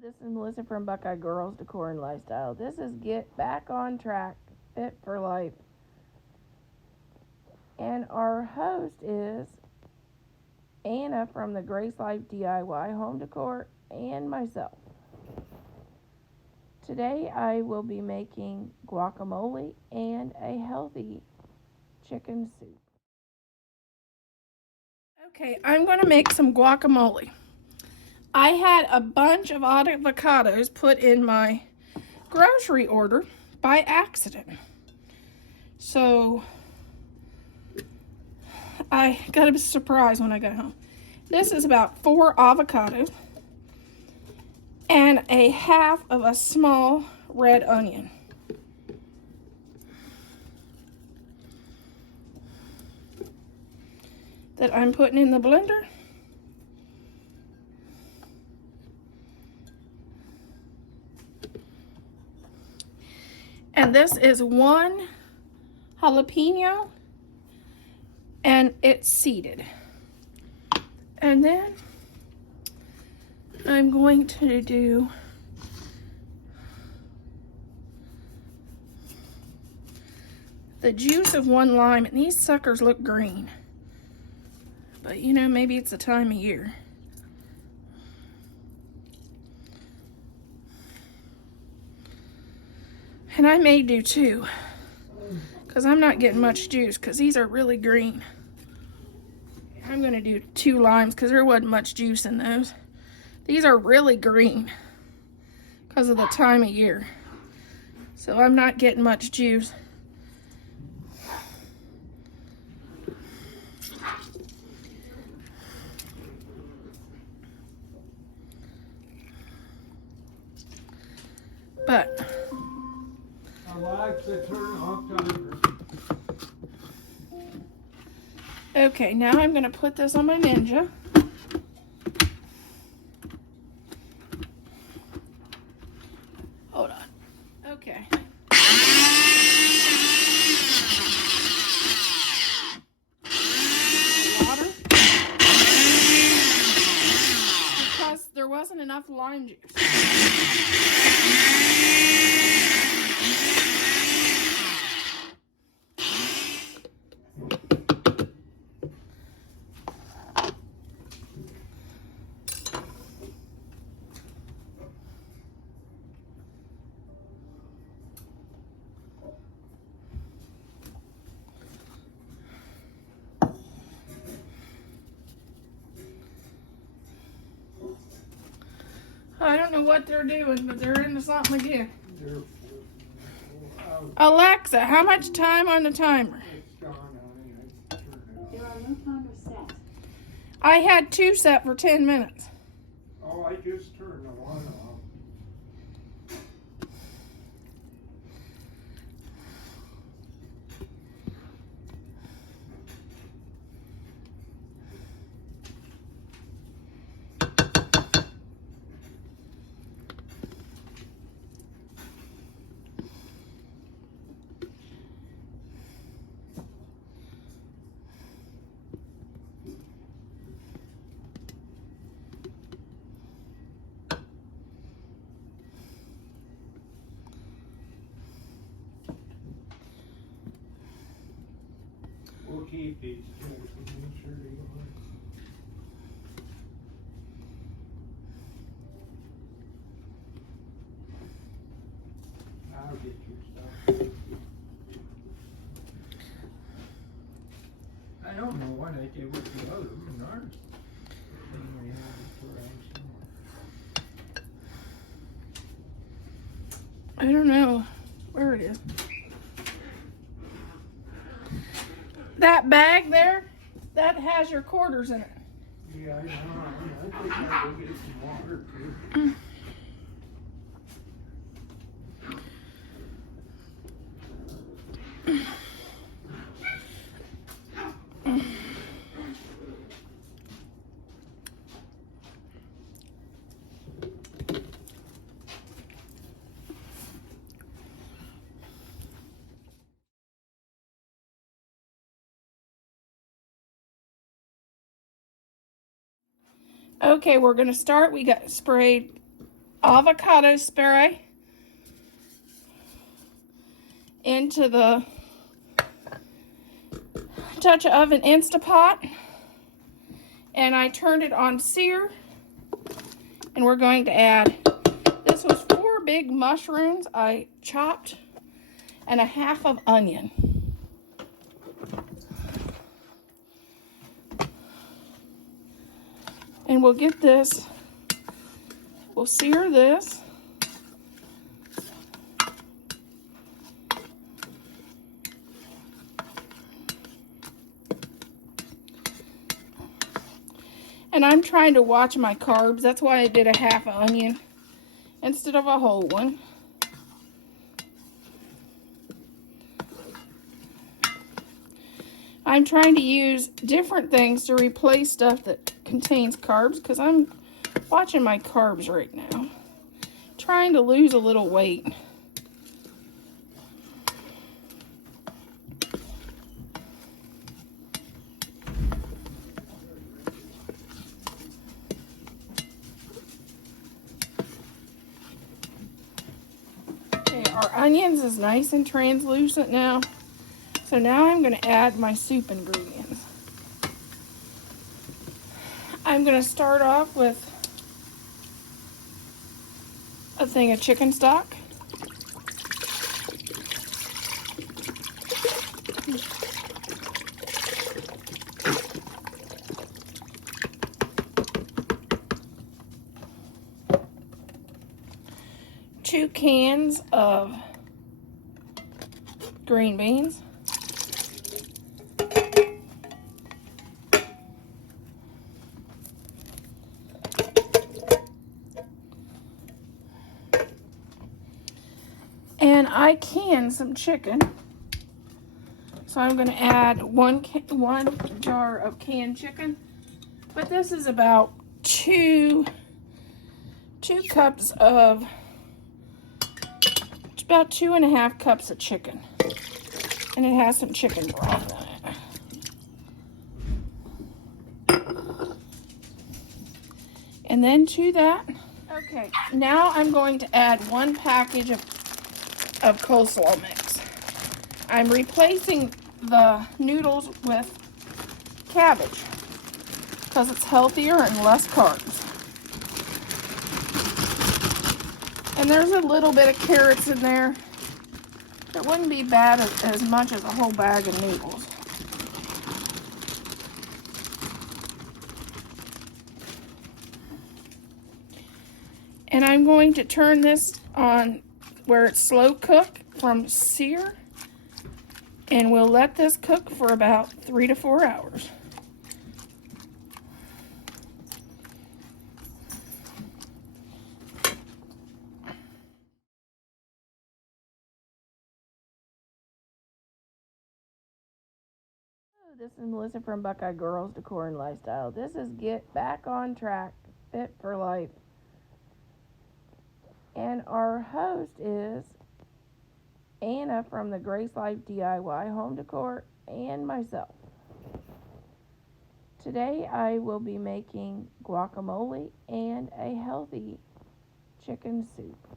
This is Melissa from Buckeye Girls Decor and Lifestyle. This is Get Back on Track, Fit for Life. And our host is Anna from the Grace Life DIY Home Decor and myself. Today I will be making guacamole and a healthy chicken soup. Okay, I'm going to make some guacamole. I had a bunch of avocados put in my grocery order by accident. So I got a surprise when I got home. This is about 4 avocados and a half of a small red onion. That I'm putting in the blender. And this is 1 jalapeno, and it's seeded. And then I'm going to do the juice of 1 lime, and these suckers look green. But you know, maybe it's the time of year. And I may do 2, because I'm not getting much juice, because these are really green. I'm going to do 2 limes, because there wasn't much juice in those. These are really green, because of the time of year. So I'm not getting much juice. But okay, now I'm going to put this on my Ninja. Hold on. Okay. Water. Because there wasn't enough lime juice. I don't know what they're doing, but they're into something again. Alexa, how much time on the timer? There are no timers set. I had 2 set for 10 minutes. Oh, I just turned the one off. We'll keep these. Make sure they go in. I'll get your stuff. I don't know what I did with the others and ours. Anyway, I don't know where it is. That bag there, that has your quarters in it. yeah, I know. I think I'll go get some water too. Okay, we're gonna start. We got sprayed avocado spray into the Touch Oven Instapot, and I turned it on sear, and we're going to add, this was 4 big mushrooms I chopped and a half of onion. And we'll get this, we'll sear this. And I'm trying to watch my carbs. That's why I did a half onion instead of a whole one. I'm trying to use different things to replace stuff that contains carbs because I'm watching my carbs right now. Trying to lose a little weight. Our onions is nice and translucent now. So now I'm going to add my soup ingredients. I'm going to start off with a thing of chicken stock. Two cans of green beans. And I canned some chicken. So I'm going to add one jar of canned chicken. But this is about two cups of, it's about 2.5 cups of chicken. And it has some chicken broth in it. And then to that, okay, now I'm going to add 1 package of coleslaw mix. I'm replacing the noodles with cabbage because it's healthier and less carbs. And there's a little bit of carrots in there. It wouldn't be bad as much as a whole bag of noodles. And I'm going to turn this on where it's slow cook from sear. And we'll let this cook for about 3 to 4 hours. This is Melissa from Buckeye Girls Decor and Lifestyle. This is Get Back on Track, Fit for Life. And our host is Anna from the Grace Life DIY Home Decor and myself. Today I will be making guacamole and a healthy chicken soup.